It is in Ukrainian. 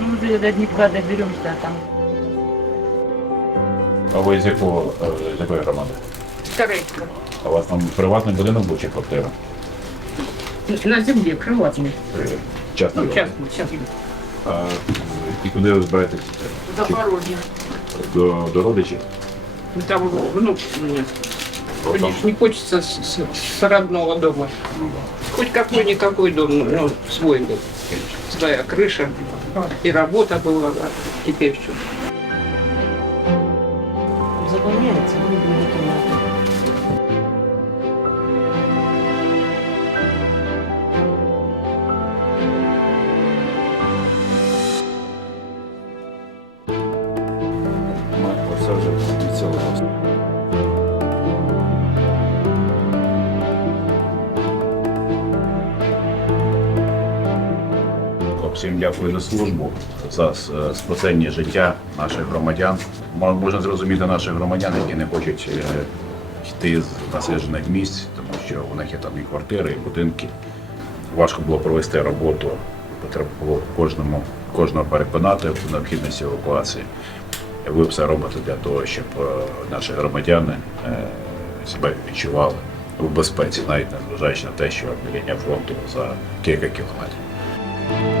Ну, мы до Днепра доберемся, а там А ви з якого е, з якої громади? Старейка. А у вас там приватний будинок був чи квартира? На земле, приватный. Е, Частна Ну, громада. частный, частный. А, і куди ви збираєтесь? Запорожье. До, до родичів? Ну, Там внук у меня. О, там. Видишь, не хочется с, с- с родного дома. Хоть какой-никакой дом, ну, свой был. Своя крыша. И работа была, теперь все. Заполняется, мы будем это Ми оце Всім дякую за службу, за с- спасення життя наших громадян. Можна зрозуміти наших громадян, які не хочуть е, йти з населених місць, тому що у них є там і квартири, і будинки. Важко було провести роботу. Треба було кожному кожного переконати в необхідності евакуації. Ви все робите для того, щоб е, наші громадяни е, себе відчували в безпеці, навіть незважаючи на те, що лінія фронту за кілька кілометрів.